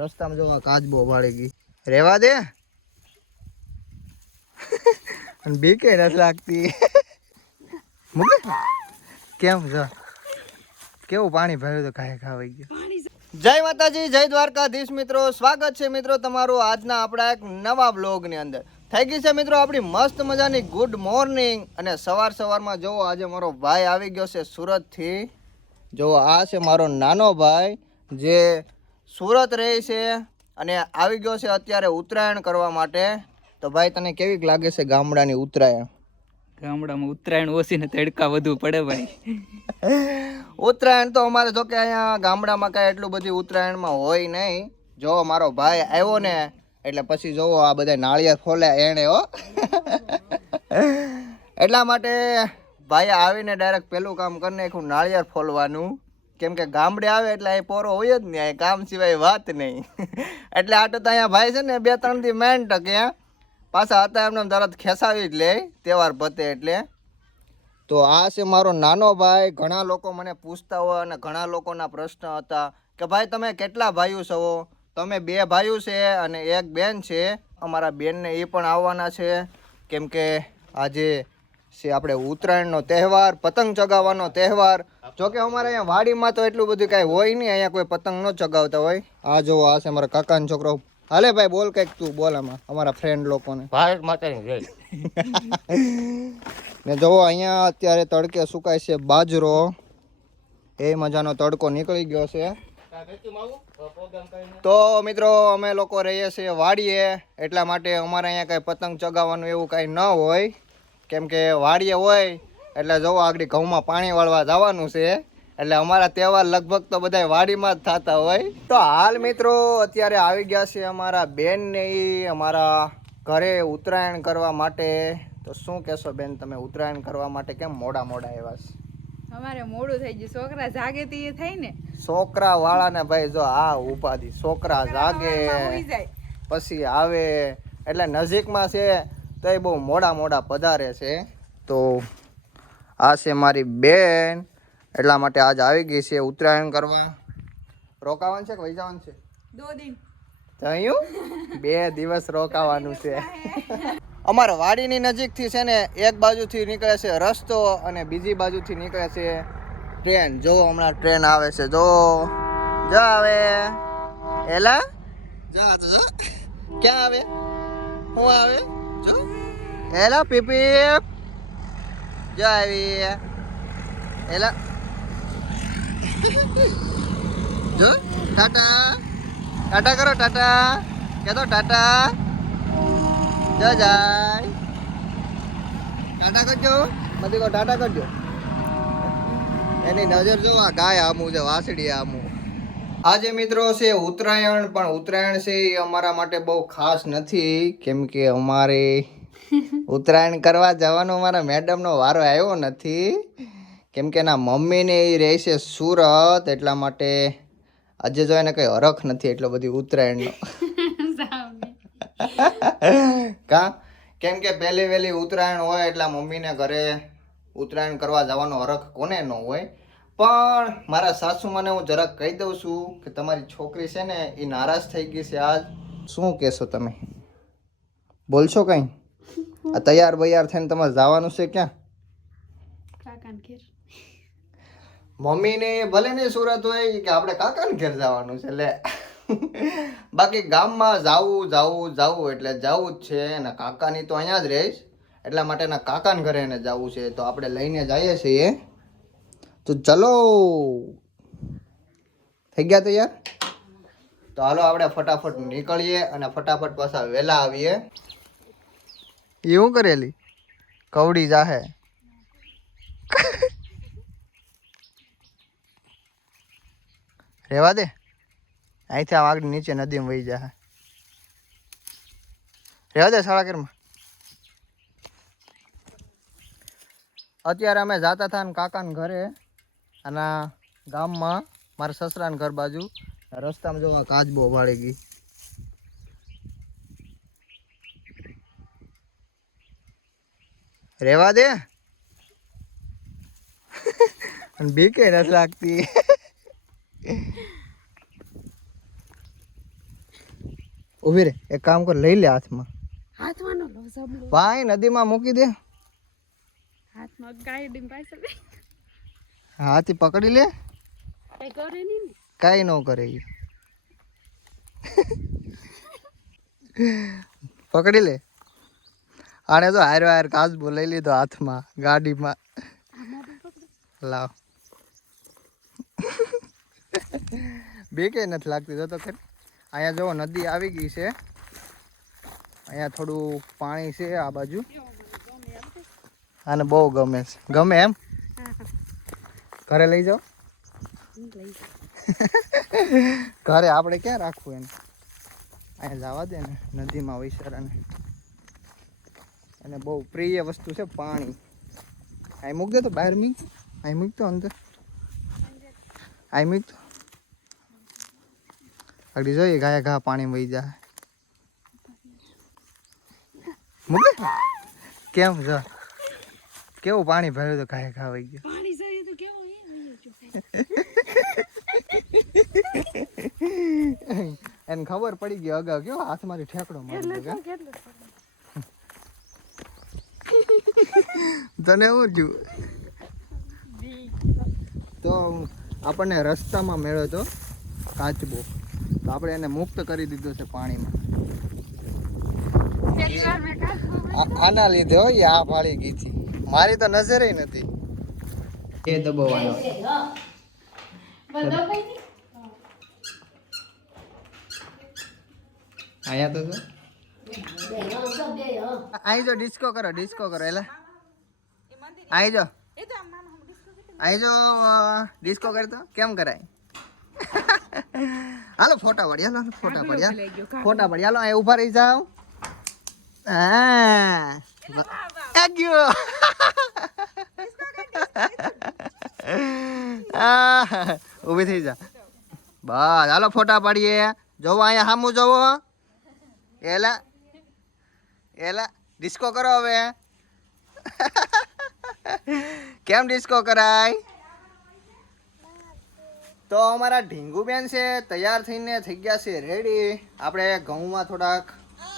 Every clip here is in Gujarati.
રસ્તામાં જો કાચબો વાળી ગઈ રેવા દે અને બીકે નથી લાગતી કેમ છે કેવું પાણી ભર્યું તો કાંઈ ખાવાઈ ગયું જય માતાજી જય દ્વારકાધીશ મિત્રો સ્વાગત છે મિત્રો તમારું આજના આપણા એક નવા બ્લોગની અંદર થઈ ગઈ છે મિત્રો આપણી મસ્ત મજાની ગુડ મોર્નિંગ અને સવારમાં જોવો આજે મારો ભાઈ આવી ગયો છે સુરતથી જોવો આ છે મારો નાનો ભાઈ જે સુરત રહે છે અને આવી ગયો છે અત્યારે ઉત્તરાયણ કરવા માટે તો ભાઈ તને કેવી લાગે છે ગામડાની ઉત્તરાયણ ગામડામાં ઉત્તરાયણ ઓછી ને તડકા વધુ પડે ભાઈ ઉત્તરાયણ તો અમારે જો કે અહીંયા ગામડામાં કાંઈ એટલું બધી ઉત્તરાયણમાં હોય નહીં જો મારો ભાઈ આવ્યો ને એટલે પછી જોવો આ બધા નાળિયેર ફોલ્યા એણે હો એટલા માટે ભાઈ આવીને ડાયરેક્ટ પેલું કામ કરી નાખ્યું નાળિયેર ફોલવાનું કેમ કે ગામડે આવે એટલે અહીં પોરો હોય જ નહીં કામ સિવાય વાત નહીં એટલે આટલું તો અહીંયા ભાઈ છે ને 2-3 દી મેન ટકે પાછા હતા એમને તરત ખેસાવી જ લે તહેવાર પતે એટલે તો આ છે મારો નાનો ભાઈ ઘણા લોકો મને પૂછતા હોય અને ઘણા લોકોના પ્રશ્ન હતા કે ભાઈ તમે કેટલા ભાઈઓ છો તમે 2 ભાઈઓ છે અને 1 બેન છે અમારા બેનને એ પણ આવવાના છે કેમ કે આજે છે આપણે ઉત્તરાયણનો તહેવાર પતંગ ચગાવવાનો તહેવાર જોકે અમારે અહીંયા વાડીમાં તો એટલું બધું કાંઈ હોય નહીં અહીંયા કોઈ પતંગ ન ચગાવતા હોય આ જો આ છે મારા કાકાનો છોકરો હાલે ભાઈ બોલ કંઈક તું બોલ આમાં અમારા ફ્રેન્ડ લોકોને ભારત માતાની જય ને જોવો અહીંયા અત્યારે તડકે સુકાય છે બાજરો એ મજાનો તડકો નીકળી ગયો છે તો મિત્રો અમે લોકો રહીએ છીએ વાડીએ એટલા માટે અમારે અહીંયા કાંઈ પતંગ ચગાવવાનું એવું કાંઈ ન હોય કેમ કે વાડીએ હોય એટલે જોવો આગળ ઘઉંમાં પાણી વાળવા જવાનું છે એટલે અમારા તહેવાર લગભગ તો બધા વાડીમાં જ થતા હોય તો હાલ મિત્રો અત્યારે આવી ગયા છે અમારા બેન ને એ અમારા ઘરે ઉત્તરાયણ કરવા માટે તો શું કહેશો બેન તમે ઉત્તરાયણ કરવા માટે કેમ મોડા આવ્યા છે અમારે મોડું થઈ ગયું છોકરા જાગે તે થાય ને છોકરા વાળાને ભાઈ જો આ ઉપાધિ છોકરા જાગે પછી આવે એટલે નજીકમાં છે તો એ બહુ મોડા પધારે છે તો આ છે મારી બેન એટલા માટે આજ આવી ગઈ છે ઉત્તરાયણ કરવા રોકાવાનું છે કે વહી જવાનું છે 2 દિન થયું 2 દિવસ રોકાવાનું છે અમારા વાડીની નજીકથી છે ને એક બાજુથી નીકળે છે રસ્તો અને બીજી બાજુથી નીકળે છે ટ્રેન જો હમણાં ટ્રેન આવે છે જો આવે એલા જા તો જો ક્યાં આવે હું આવે જો એલા પીપીપ જો આવી એલા જો ટાટા કરો ટાટા કહેતો ટાટા જય ટાટા કરજો બધી કો ટાટા કરજો એની નજર જો આ ગાય આમું છે વાસડી આમું આજે મિત્રો છે ઉત્તરાયણ પણ ઉત્તરાયણ છે એ અમારા માટે બહુ ખાસ નથી કેમ કે અમારે ઉત્તરાયણ કરવા જવાનો અમારા મેડમનો વારો આવ્યો નથી કેમ કે એના મમ્મીને એ રહે છે સુરત એટલા માટે આજે જો એને કંઈ હરખ નથી એટલો બધી ઉત્તરાયણનો કા કેમ કે વહેલી ઉત્તરાયણ હોય એટલે મમ્મીને ઘરે ઉત્તરાયણ કરવા જવાનો હરખ કોને ન હોય પણ મારા સાસુમાને હું જરાક કહી દઉં છું કે તમારી છોકરી છે ને એ નારાજ થઈ ગઈ છે આજ શું કહેશો તમે બોલશો કંઈ આ તૈયાર થઈને તમારે જવાનું છે ક્યાં મમ્મીને ભલે ને સુરત હોય કે આપણે કાકાને ઘેર જવાનું છે એટલે બાકી ગામમાં જાવું એટલે જવું જ છે અને કાકાની તો અહીંયા જ રહીશ એટલા માટે એના કાકાને ઘરે એને જવું છે તો આપણે લઈને જઈએ છીએ તો ચલો થઈ ગયા તૈયાર તો હાલો આપણે ફટાફટ નીકળીએ અને ફટાફટ પાછા વહેલા આવીએ એવું કરેલી કવડી જાહે રેવા દે અહીંથી આમ આગળ નીચે નદીમાં વહી જાય રેવા દે સાળાકેરમાં અત્યારે અમે જતા હતા ને કાકાના ઘરે અને ગામમાં મારા સસરાના ઘર બાજુ રસ્તામાં જો કાચબો વાળી ગઈ રેવા દે બીકે નથી લાગતી ઊભી રે, એક કામ કર, લઈ લે હાથમાં. હાથમાં નો લો જબલો. ભાઈ નદીમાં મૂકી દે. હાથમાં ગાડી પાસે હાથી પકડી લે. કઈ કરે નહીં ને. કાંઈ ન કરે ઈ. પકડી લે. આને તો હારો હાર કાચબો લઈ લીધો હાથમાં ગાડીમાં. લાવ. બીકે નથી લાગતી તો ખરી. અહીંયા જો નદી આવી ગઈ છે. અહીંયા થોડું પાણી છે આ બાજુ. આને બહુ ગમે છે. ગમે એમ? ઘરે લઈ જાઓ. ઘરે આપણે ક્યાં રાખવું એને? અહીંયા જવા દે ને નદીમાં વૈશારાને. અને બહુ પ્રિય વસ્તુ છે પાણી. અહીં મૂક દે તો બહાર મીક. અહીં મૂક તો અંદર. અહીં મૂક તો. આગળ જોઈએ ગાયા ઘા પાણી વહી જાય. મૂકે કેમ જો કેવું પાણી ભર્યું તો ગાયા ઘા વહી ગયો. પાણી જોઈએ તો કેવો એને ખબર પડી ગઈ અગાઉ કેવો હાથમાંથી ઠેકડો મારી ગયો. તને એવું થયું? તો આપણને રસ્તામાં મળ્યો તો કાચબો, તો આપણે એને મુક્ત કરી દીધો છે પાણીમાં. આના લીધે હો આ પાળી ગઈ હતી. મારી તો નજરે નથી. એ દબાવવાનો અહીંયા તો અહીં જો ડિસ્કો કરો, ડિસ્કો કરો. એટલે અહીં જો, અહીં જો ડિસ્કો કરતો કેમ કરાય? હાલો ફોટા પડી, હાલો ફોટા પડી, ફોટા પડી. હાલો અહીં ઉભા રહી જાઓ. હા ગયો. ઊભી થઈ જા. બસ હાલો ફોટા પાડીએ. જોવો અહીંયા સામું જોવો. એલા એલા ડિસ્કો કરો હવે. કેમ ડિસ્કો કરાય? તો અમારા ઢીંગુબેન છે તૈયાર થઈને થઈ ગયા છે રેડી. આપણે ઘઉંમાં થોડાક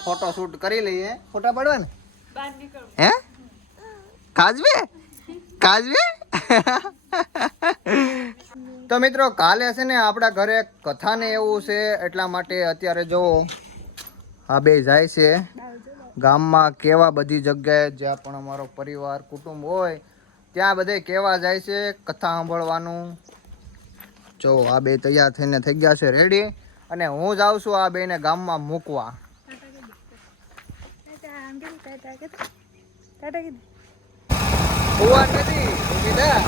ફોટો શૂટ કરી લઈએ. ફોટા પાડવા ને હે કાજવે કાજવે. તો મિત્રો કાલે છે ને આપણા ઘરે કથાને એવું છે એટલા માટે અત્યારે જો આ બે જાય છે ગામમાં. કેવા બધી જગ્યાએ જ્યાં પણ અમારો પરિવાર કુટુંબ હોય ત્યાં બધે કેવા જાય છે કથા સાંભળવાનું. જો આ બે તૈયાર થઈને થઈ ગયા છે રેડી. અને હું જાઉં છું આ બેને ગામમાં મૂકવા. કુવા નથી સીધા.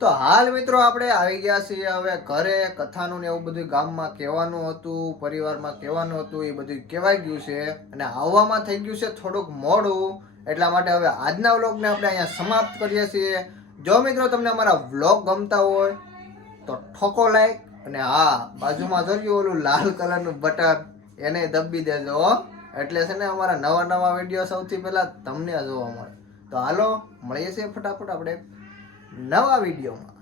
તો હાલ મિત્રો આપણે આવી ગયા છીએ હવે ઘરે. કથાનું ને એવું બધું ગામમાં કહેવાનું હતું, પરિવારમાં કહેવાનું હતું, એ બધું કહેવાઈ ગયું છે. અને આવવામાં થઈ ગયું છે થોડુંક મોડું. એટલા માટે હવે આજના વ્લોગને આપણે અહીંયા સમાપ્ત કરીએ છીએ. જો મિત્રો તમને અમારા વ્લોગ ગમતા હોય તો ઠોકો લાઈક. અને હા બાજુમાં જોયું ઓલું લાલ કલરનું બટન એને દબી દેજો. એટલે છે ને અમારા નવા નવા વિડીયો સૌથી પહેલા તમને જોવા મળે. તો હાલો મળીએ છીએ ફટાફટ આપણે નવા વિડીયોમાં.